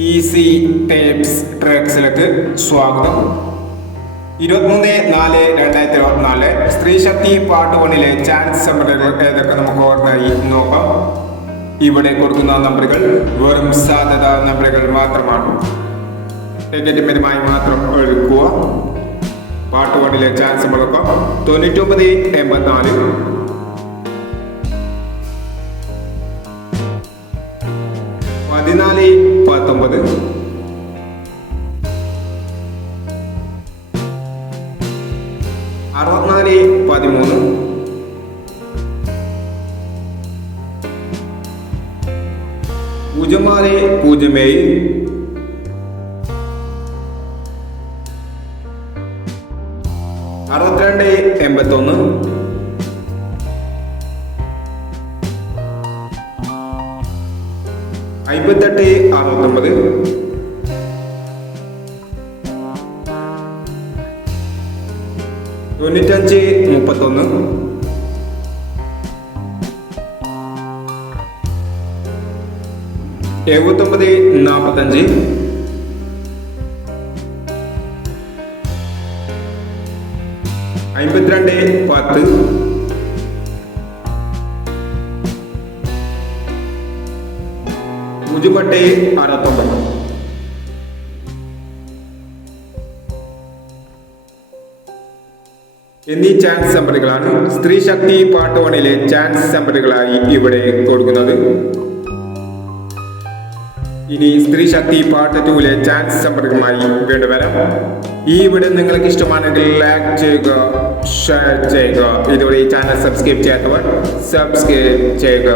Easy tapes ട്രാക്സിലേക്ക് സ്വാഗതം. 23/4/2024 സ്ത്രീ ശക്തി part 1 chance നമ്പറുകൾ ഏതൊക്കെ നമുക്ക് ഓർമ്മയായി നോക്കാം. ഇവിടെ കൊടുക്കുന്ന നമ്പറുകൾ വെറും സാധ്യത നമ്പറുകൾ മാത്രമാണ്. ടിക്കറ്റ് മിതമായി മാത്രം എടുക്കുക. പാർട്ട് 1 ചാൻസ് നമ്പറുകൾ 99/84, 14/19, 64/13, 04/07, 62/81, 58/69, 95/31, 79/45, 52/10, 08/69. എന്നീ ചാൻസ് നമ്പറുകളാണ് സ്ത്രീ ശക്തി പാർട്ട് 1 ചാൻസ് നമ്പറുകളായി ഇവിടെ കൊടുക്കുന്നത്. ഇനി സ്ത്രീ ശക്തി പാർട്ട് 2 ചാൻസ് നമ്പറുകളുമായി വീണ്ടും വരാം. ഈ വീഡിയോ നിങ്ങൾക്ക് ഇഷ്ടമാണെങ്കിൽ ലൈക്ക് ചെയ്യുക, ഷെയർ ചെയ്യുക. ഇതുവരെ ഈ ചാനൽ സബ്സ്ക്രൈബ് ചെയ്യാത്തവർ സബ്സ്ക്രൈബ് ചെയ്യുക.